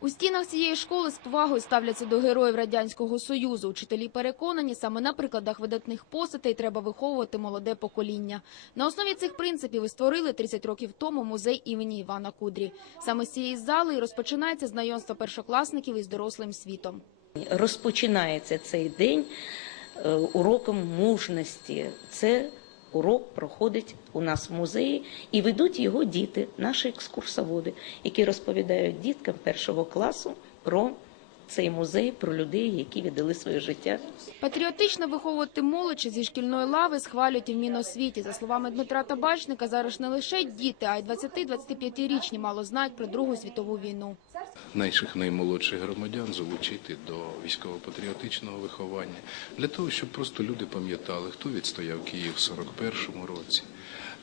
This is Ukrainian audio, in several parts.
У стінах цієї школи з повагою ставляться до героїв радянського союзу. Учителі переконані, саме на прикладах видатних постатей треба виховувати молоде покоління. На основі цих принципів і створили 30 років тому музей імені Івана Кудрі. Саме з цієї зали і розпочинається знайомство першокласників із дорослим світом. Розпочинається цей день е, уроком мужності. Це урок проходить у нас в музеї і ведуть його діти, наші екскурсоводи, які розповідають діткам першого класу про цей музей, про людей, які віддали своє життя Патріотично виховувати молодь зі шкільної лави схвалюють і в Міносвіті. За словами Дмитра Табачника, зараз не лише діти, а й 20-25-річні мало знають про Другу світову війну. Наших наймолодших громадян залучити до військово-патріотичного виховання для того, щоб просто люди пам'ятали, хто відстояв Київ в 41-му році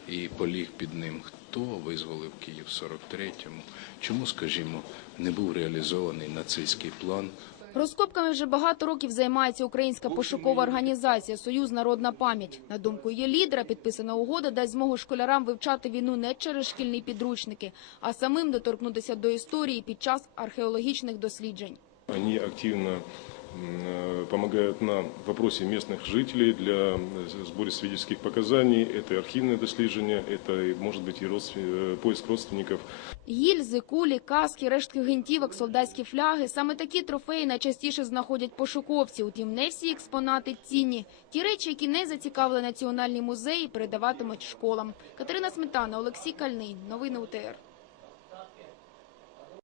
і поліг під ним, хто визволив Київ в 43-му, чому, скажімо, не був реалізований нацистський план Розкопками вже багато років займається українська пошукова організація Союз Народна пам'ять. На думку її лідера, підписана угода дасть змогу школярам вивчати війну не через шкільні підручники, а самим доторкнутися до історії під час археологічних досліджень. Они активно помогают нам в вопросе местных жителей для э, сбора свидетельских показаний. Это и архивное дослідження, это и, может быть и родствен- э, поиск родственников. Гільзи, кулі, каски, рештки гвинтівок, солдатські фляги – саме такі трофеї найчастіше знаходять пошуковці. Утім, не всі експонати цінні. Ті речі, які не зацікавили національні музеї, передаватимуть школам. Катерина Сметана, Олексій Кальний. Новини УТР.